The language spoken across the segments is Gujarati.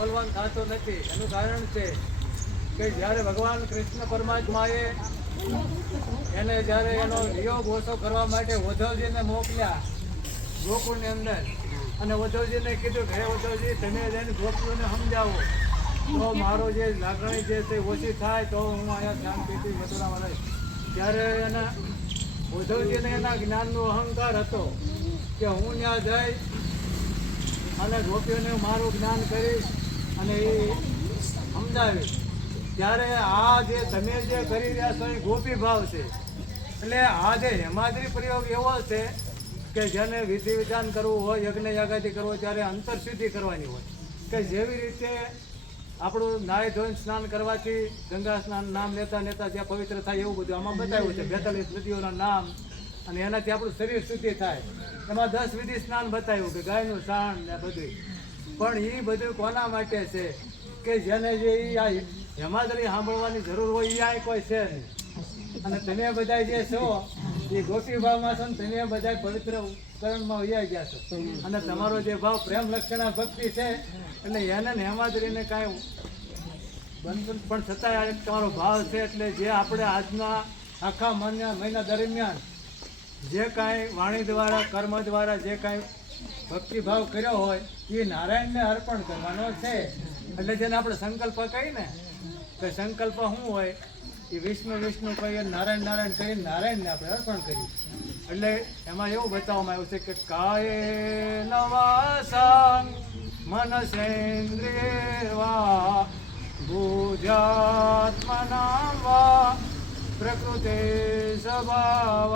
બોલવાનું થતું નથી. એનું કારણ છે કે જ્યારે ભગવાન કૃષ્ણ પરમાત્માએ એને જ્યારે એનો વિયોગ ઓછો કરવા માટે ઉદ્ધવજીને મોકલ્યા ગોકુળની અંદર, અને ઉદ્ધવજીને કીધું કે હે ઉદ્ધવજી, તમે જઈને ગોપીઓને સમજાવો તો મારો જે લાગણી જે છે ઓછી થાય તો હું અહીંયા શાંતિથી મથુરામાં રહીશ. ત્યારે એના ઉદ્ધવજીને એના જ્ઞાનનો અહંકાર હતો કે હું ત્યાં જઈ અને ગોપીઓને મારું જ્ઞાન કરીશ અને એ સમજાવીશ. ત્યારે આ જે તમે જે કરી રહ્યા છો એ ગોપી ભાવ છે. એટલે આ જે હેમાદ્રી પ્રયોગ એવો છે કે જેને વિધિ વિધાન કરવું હોય, યજ્ઞ યાગાદી કરવો ત્યારે અંતરશુદ્ધિ કરવાની હોય. કે જેવી રીતે આપણું નાય ધોઈને સ્નાન કરવાથી ગંગા સ્નાન નામ લેતા લેતા જ્યાં પવિત્ર થાય એવું બધું આમાં બતાવ્યું છે. 42 નદીઓના નામ, અને એનાથી આપણું શરીર શુદ્ધિ થાય. એમાં 10 વિધિ સ્નાન બતાવ્યું કે ગાયનું સાણ ને બધું. પણ એ બધું કોના માટે છે કે જેને જે આ હેમાદ્રી સાંભળવાની જરૂર હોય એ આ કોઈ છે નહીં. અને તમે બધા જે છો એ ગોપી ભાવમાં છો ને તમે બધા પવિત્ર કરણમાં વૈયા ગયા છો. અને તમારો જે ભાવ પ્રેમ લક્ષણા ભક્તિ છે એટલે એને હેમાદ્રીને કાંઈ બંધન પણ છતાંય તમારો ભાવ છે. એટલે જે આપણે આજના આખા મહિના દરમિયાન જે કાંઈ વાણી દ્વારા કર્મ દ્વારા જે કાંઈ ભક્તિભાવ કર્યો હોય એ નારાયણને અર્પણ કરવાનો છે. એટલે જેને આપણે સંકલ્પ કહીએ ને કે સંકલ્પ શું હોય એ વિષ્ણુ વિષ્ણુ કહીએ, નારાયણ નારાયણ કહીએ, નારાયણને આપણે અર્પણ કરીએ. એટલે એમાં એવું બતાવવામાં આવ્યું છે કે કાયે નવાસા મનસેન્દ્રિય વા ભુજાત્મના વા પ્રકૃતે સ્વભાવ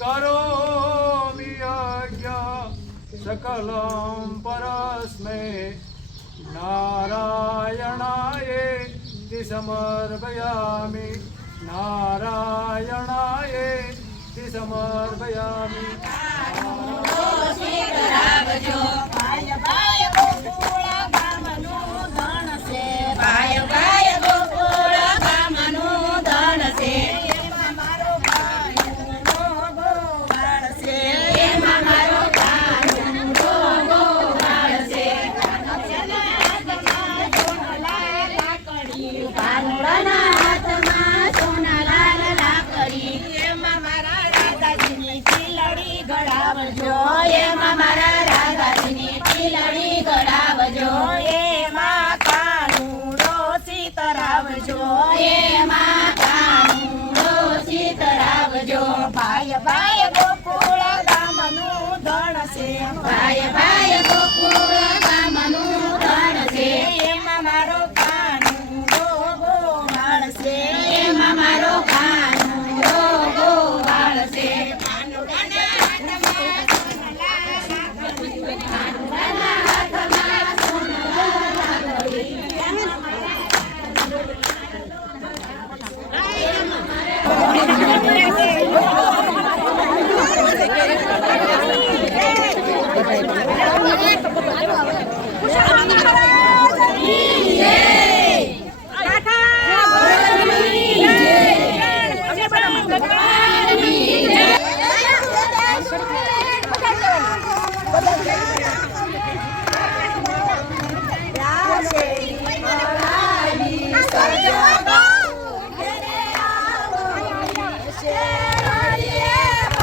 કરોમિ યજ્ઞ સકલં પરસ્મૈ નારાયણાય સમર્પયામિ નારાયણાય સમર્પયામિ. ભાઈ ભાઈ ગોકુળ ગામનું ધણ છે, ભાઈ ભાઈ ગોકુળ ગામનું ધણ છે. એમાં મારો કાનુડો ગોવાળ છે, એમાં મારો કાનુડો ગોવાળ છે.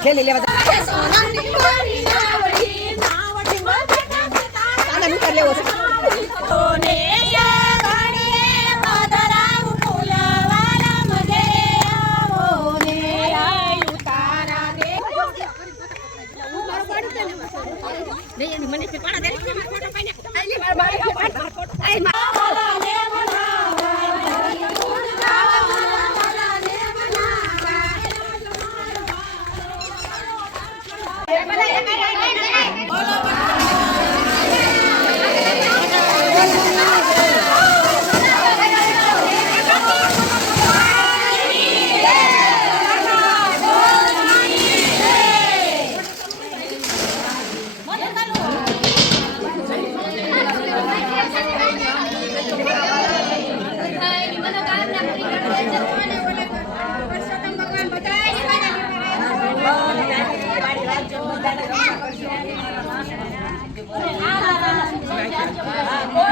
ખેલી લેવા લેવો છે.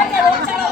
આ